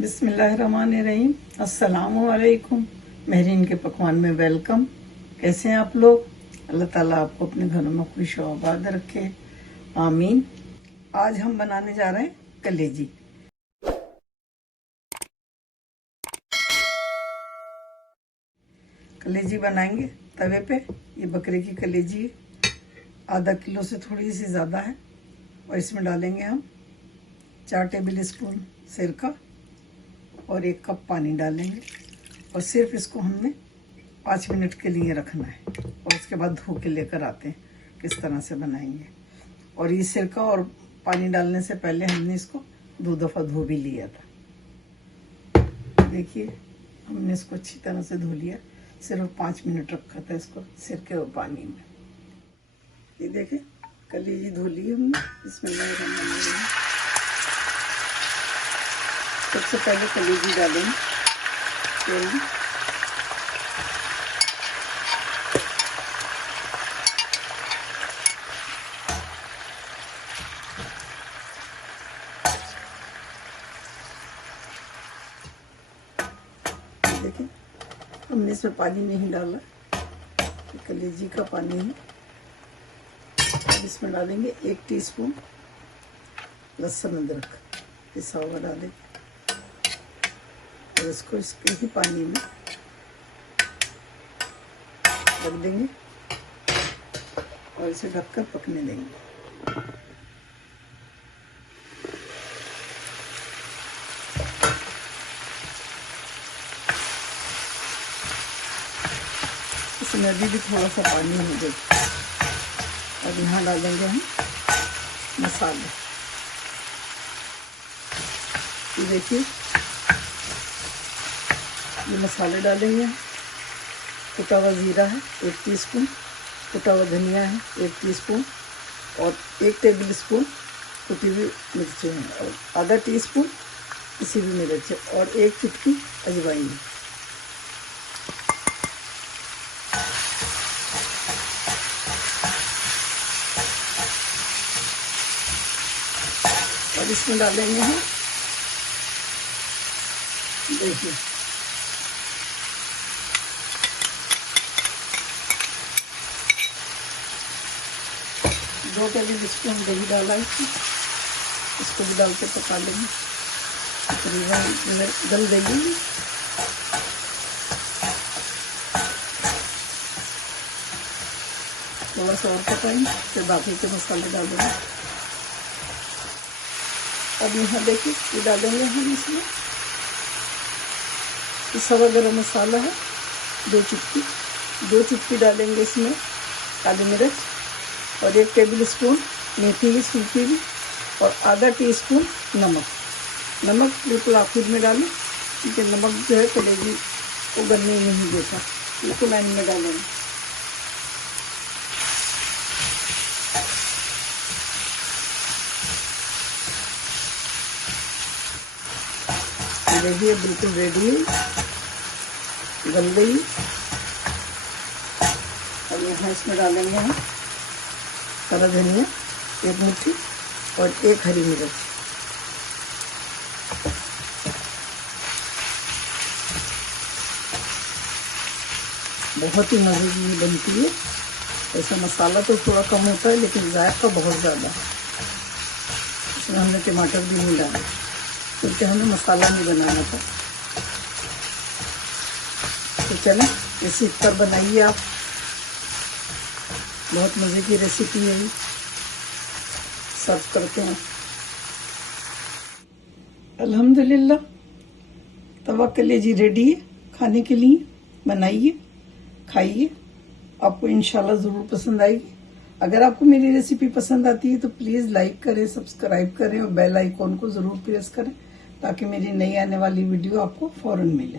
बिस्मिल्लाहिर्रहमानिर्रहीम। अस्सलामु अलैकुम। महरीन के पकवान में वेलकम। कैसे हैं आप लोग? अल्लाह ताला आपको अपने घरों में खुश और आबाद रखे, आमीन। आज हम बनाने जा रहे हैं कलेजी। कलेजी बनाएंगे तवे पे। ये बकरे की कलेजी है, आधा किलो से थोड़ी सी ज़्यादा है। और इसमें डालेंगे हम 4 टेबल स्पून सिरका और 1 कप पानी डालेंगे। और सिर्फ इसको हमने 5 मिनट के लिए रखना है। और उसके बाद धो के लेकर आते हैं किस तरह से बनाएंगे। और ये सिरका और पानी डालने से पहले हमने इसको 2 दफ़ा धो भी लिया था। देखिए, हमने इसको अच्छी तरह से धो लिया। सिर्फ 5 मिनट रखा था इसको सिरके और पानी में। ये देखें, कलेजी धो ली हमने। इसमें सबसे पहले कलेजी डालेंगे तेल में। देखिए, हमने इसमें पानी नहीं डाला, कलेजी का पानी है। अब इसमें डालेंगे 1 टीस्पून लहसुन अदरक पिसा हुआ डालेंगे। और इसको इसके ही पानी में रख देंगे और इसे ढककर पकने देंगे। इसमें अभी भी थोड़ा सा पानी हो गया। अब यहाँ डालेंगे हम मसाले। ये देखिए, ये मसाले डालेंगे। कुटा हुआ ज़ीरा है 1 टीस्पून, कुटा हुआ धनिया है 1 टीस्पून और 1 टेबल स्पून कुटी हुई मिर्चें हैं और आधा टीस्पून किसी भी मिर्च और 1 चुटकी अजवाइन। और इसमें डालेंगे हम, देखिए, दो टेबल स्पून दही डाला है। इसको भी डाल के पका लेंगे। तकरीबन गल देंगे। थोड़ा सा और पकाएंगे, फिर बाकी के मसाले डाल देंगे। अब यहाँ देखिए, ये डालेंगे हम इसमें सवा गरम मसाला है 2 चुटकी डालेंगे इसमें काली मिर्च और 1 टेबल स्पून मेथी की सूखी हुई और आधा टीस्पून नमक बिल्कुल आखिर में डालें, क्योंकि नमक जो है कलेजी को गलने नहीं देता। बिल्कुल लाइन में डालेंगे। देखिए, बिल्कुल रेडी है, गल गई। और यहाँ इसमें डालेंगे हम हरा धनिया 1 मुट्ठी और 1 हरी मिर्च। बहुत ही मज़े की बनती है। ऐसा मसाला तो थोड़ा कम होता है, लेकिन जायका बहुत ज़्यादा है। इसमें हमने टमाटर भी नहीं डाला, क्योंकि हमें मसाला नहीं बनाना था। तो चलें, इसी तरह बनाइए आप। बहुत मज़े की रेसिपी है। सर्व करते हैं। अल्हम्दुलिल्लाह, तवा कलेजी रेडी है खाने के लिए। बनाइए, खाइए, आपको इंशाल्लाह ज़रूर पसंद आएगी। अगर आपको मेरी रेसिपी पसंद आती है तो प्लीज़ लाइक करें, सब्सक्राइब करें और बेल आइकॉन को ज़रूर प्रेस करें, ताकि मेरी नई आने वाली वीडियो आपको फ़ौरन मिले।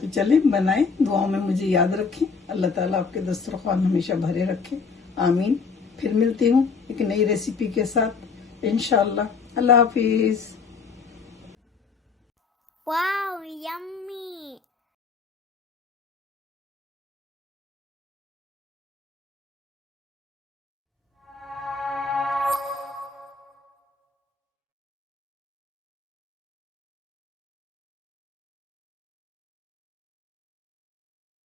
तो चलें, बनाएं, दुआओं में मुझे याद रखें। अल्लाह ताला आपके दस्तरखान हमेशा भरे रखे, आमीन। फिर मिलती हूँ एक नई रेसिपी के साथ इंशाल्लाह। अल्लाह हाफिज़। Wow, yum.